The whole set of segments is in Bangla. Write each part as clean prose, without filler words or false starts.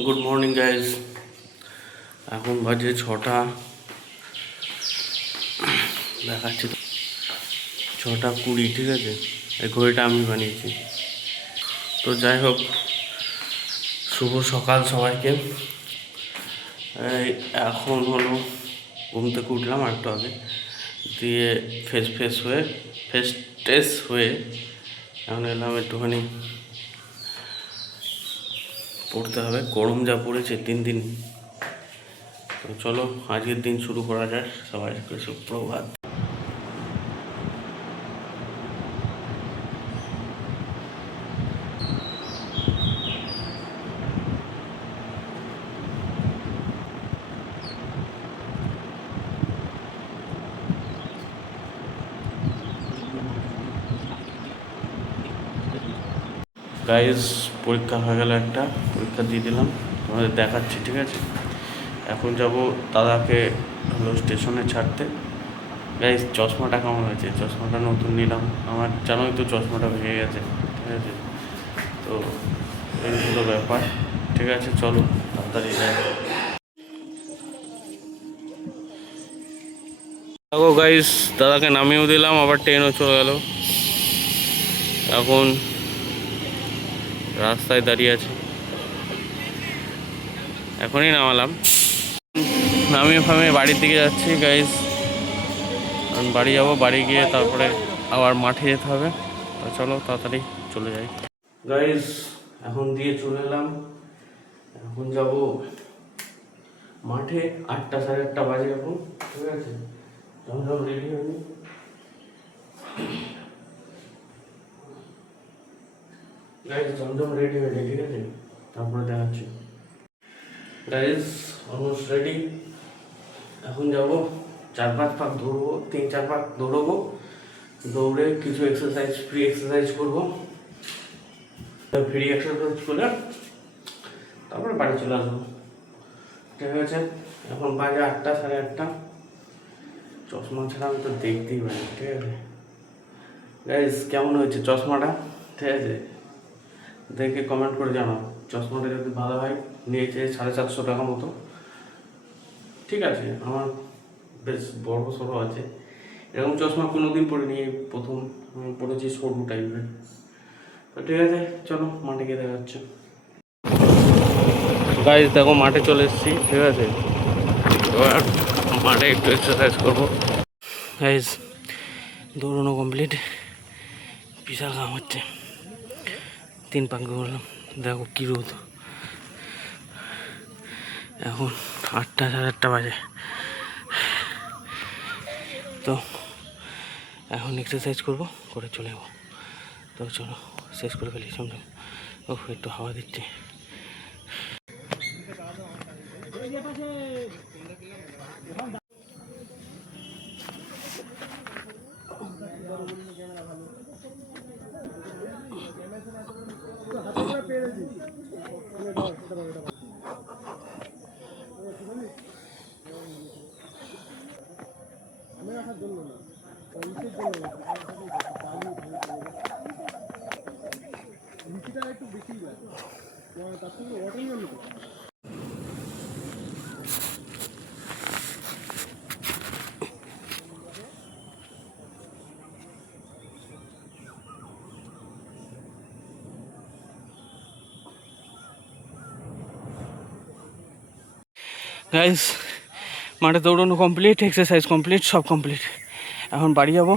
Good morning guys. এখন বাজে 6টা, দেখাচ্ছি 6:20। ঠিক আছে, এই ঘড়িটা আমি বানিয়েছি। তো যাই হোক, শুভ সকাল সবাইকে। এখন হলো ঘুম থেকে উঠলাম একটু আগে, দিয়ে ফ্রেশ ট্রেশ হয়ে এখন এলাম একটুখানি পড়তে হবে। গরম যা পড়েছে 3 দিন। তো চলো আজকের দিন শুরু করা যায়। সবাইকে সুপ্রভাত। গাইজ, পরীক্ষা হয়ে গেল, একটা পরীক্ষা দিয়ে দিলাম, তোমাদের দেখাচ্ছি। ঠিক আছে, এখন যাব দাদাকে হলো স্টেশনে ছাড়তে। গাইজ, চশমাটা কেমন হয়েছে? চশমাটা নতুন নিলাম, আমার জানোই তো চশমাটা ভেঙে গেছে। ঠিক আছে, তো এই হলো ব্যাপার। ঠিক আছে, চলো তাড়াতাড়ি যাই। দেখো গাইজ, দাদাকে নামিয়েও দিলাম, আবার ট্রেনও চলে গেল। এখন রাস্তায় দাঁড়িয়ে আছি, এখনই নামালাম। নামিয়ে বাড়ির দিকে যাচ্ছি গাইজ। আমি বাড়ি যাবো, বাড়ি গিয়ে তারপরে আবার মাঠে যেতে হবে। তো চলো তাড়াতাড়ি চলে যাই গাইজ। এখন দিয়ে চলে এলাম, এখন যাব মাঠে। 8টা, 8:30 বাজে এখন। ঠিক আছে, সব রেডি হয়নি। গাইজ জমজম রেডি হয়নি, ঠিক আছে, তারপরে দেখাচ্ছি। Guys almost ready. এখন যাব 4-5 পাক দৌড়বো, 3-4 পাক দৌড়বো। দৌড়ে কিছু ফ্রি এক্সারসাইজ করবো। ফ্রি এক্সারসাইজ করে তারপরে বাড়ি চলে আসবো। ঠিক আছে, এখন বাজে 8টা, 8:30। চশমা ছাড়া আমি তো দেখতেই পাই। ঠিক আছে গাইজ, কেমন হয়েছে চশমাটা? ঠিক আছে, দেখে কমেন্ট করে জানাও। চশমাটা যদি ভালো হয়, নিয়েছে 750 টাকা মতো। ঠিক আছে, আমার বেশ বড় সড়ো আছে। এরকম চশমা কোনোদিন পরিনি, প্রথম পড়েছি সরু টাইপের। তো ঠিক আছে, চলো মাঠে গিয়ে দেখা যাচ্ছে। গাইজ দেখো, মাঠে চলে এসেছি। ঠিক আছে, এবার মাঠে একটু এক্সারসাইজ করবো। গাইজ দৌড়ানো কমপ্লিট, বিশাল ঘাম হচ্ছে। 3 পাক দৌড়লাম, দেখো কী রোদ। এখন 8টা, 8:30 বাজে। তো এখন এক্সারসাইজ করবো, করে চলে যাবো। তো চলো শেষ করে ফেলি সঙ্গে। ও একটু হাওয়া দিচ্ছে। গাইজ মাঠে দৌড়ানো কমপ্লিট, এক্সারসাইজ কমপ্লিট, সব কমপ্লিট। এখন বাড়ি যাবো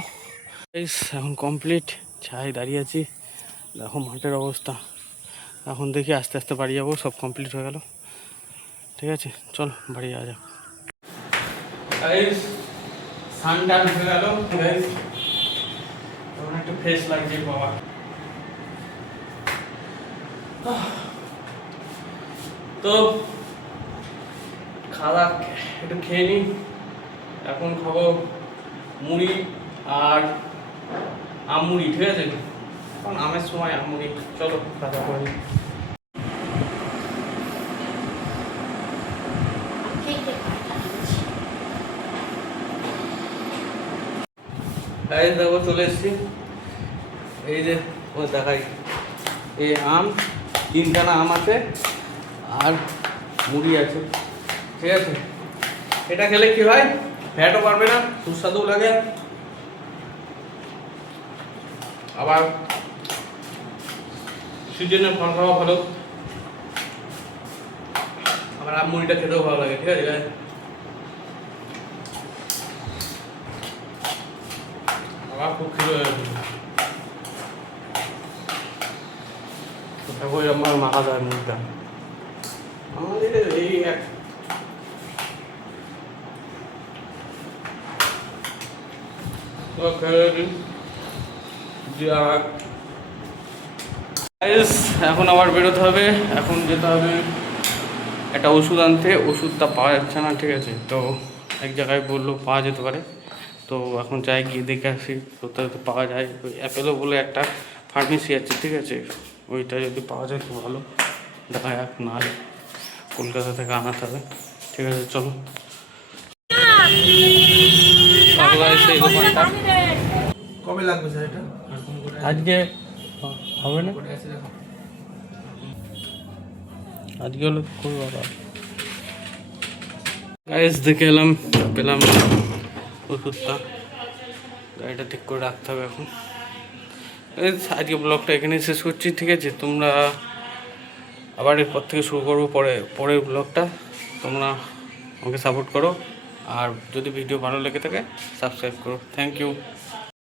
গাইজ। এখন কমপ্লিট, ছাই দাঁড়িয়ে আছি, দেখো মাঠের অবস্থা। এখন দেখি আস্তে আস্তে বাড়ি যাবো, সব কমপ্লিট হয়ে গেল। ঠিক আছে, চল বাড়ি যাওয়া যাক। গাইজ সানটান হয়ে গেল গাইজ, তখন একটু ফ্রেশ লাগছে বাবা। তো খাওয়া একটু খেয়ে নিই। এখন খাবো মুড়ি আর আমুড়ি। ঠিক আছে, এখন আমের সময় আমুড়ি। চলো খাওয়া করি। দেখো চলে এসছি। এই যে দেখাই, এই আম 3খানা আম আছে, আর মুড়ি আছে, ঠিক আছে। এটা খেলে কি হয়, ফ্যাটও বাড়বে না, সুস্বাদু লাগে, আবার সিজনের ফল খাওয়া ভালো, আবার মুড়িটা খেতেও ভালো লাগে, ঠিক আছে। আবার খুব খিদে হয়ে আমার মাখা যায় মুড়িটা, আমাদের এই এক এখন আবার বেরোতে হবে, এখন যেতে হবে একটা ওষুধ আনতে, ওষুধটা পাওয়া যাচ্ছে না, ঠিক আছে। তো এক জায়গায় বললো পাওয়া যেতে পারে, তো এখন যাই গিয়ে দেখে আসি কোথাও তো পাওয়া যায়। ওই অ্যাপেলো বলে একটা ফার্মেসি আছে, ঠিক আছে, ওইটা যদি পাওয়া যায় খুব ভালো, দেখা যাক, না কলকাতা থেকে আনাতে হবে, ঠিক আছে। চলো সেই দোকানটা কবে লাগবে স্যার এটা? আজকে হবে না, আজকে হলে খুবই ভালো। গাইস দেখে এলাম, পেলাম ওষুধটা, গাড়িটা ঠিক করে রাখতে হবে এখন। আজকে ব্লগটা এখানেই শেষ করছি, ঠিক আছে। তোমরা আবার এরপর থেকে শুরু করবো পরের ব্লগটা, তোমরা আমাকে সাপোর্ট করো, আর যদি ভিডিও ভালো লেগে থাকে সাবস্ক্রাইব করো। Thank you.